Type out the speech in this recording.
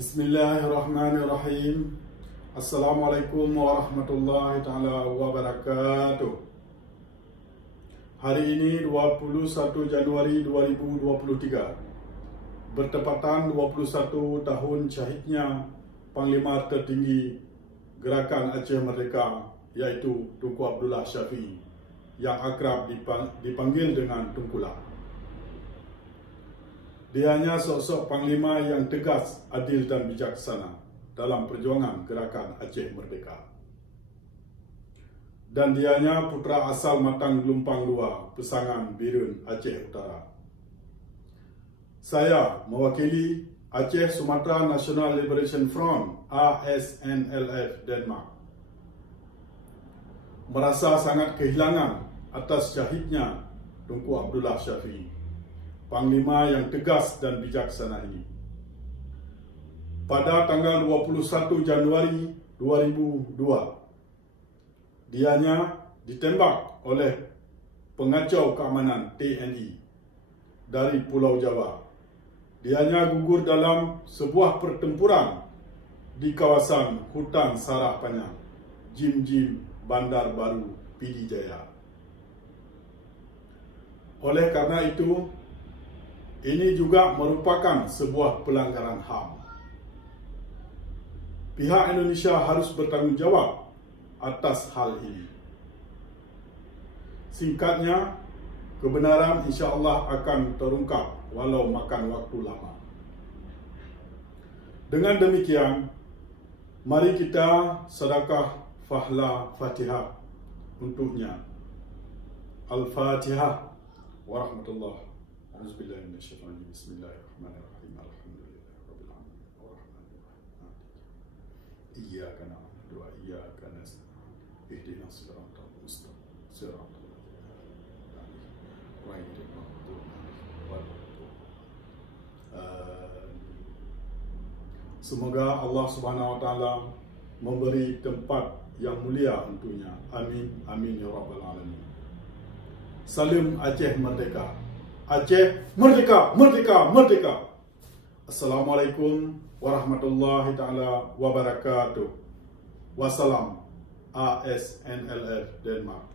Bismillahirrahmanirrahim. Assalamualaikum warahmatullahi taala wabarakatuh. Hari ini 21 Januari 2023 bertepatan 21 tahun syahidnya Panglima tertinggi Gerakan Aceh Merdeka, yaitu Tunku Abdullah Syafiee yang akrab dipanggil dengan Tunku Lah. Dianya sosok panglima yang tegas, adil dan bijaksana dalam perjuangan Gerakan Aceh Merdeka. Dan dianya putra asal Matang Gelumpang II, Pesangan Birun, Aceh Utara. Saya mewakili Aceh Sumatera National Liberation Front (ASNLF) Denmark merasa sangat kehilangan atas syahidnya Tunku Abdullah Syafiee, Panglima yang tegas dan bijaksana ini. Pada tanggal 21 Januari 2002, dianya ditembak oleh pengacau keamanan TNI dari Pulau Jawa. Dianya gugur dalam sebuah pertempuran di kawasan hutan Sarah Panyang, Jim, Bandar Baru, Pidijaya. Oleh karena itu, ini juga merupakan sebuah pelanggaran HAM. Pihak Indonesia harus bertanggung jawab atas hal ini. Singkatnya, kebenaran insya-Allah akan terungkap walau makan waktu lama. Dengan demikian, mari kita sedekah fahla Fatihah untuknya. Al-Fatihah. Warahmatullahi Bismillahirrahmanirrahim. Bismillahirrahmanirrahim. Alhamdulillahirabbil alamin. Arrahmanirrahim. Iyyaka na'budu wa iyyaka nasta'in. Ihdinas siratal mustaqim. Siratal ladzina an'amta 'alaihim ghairil maghdubi 'alaihim waladdallin. Semoga Allah Subhanahu wa taala memberi tempat yang mulia untuknya. Amin amin ya rabbal alamin. Salam Aceh Merdeka. Aceh Merdeka, Merdeka, Merdeka. Assalamualaikum warahmatullahi taala wabarakatuh. Wassalam. ASNLF Denmark.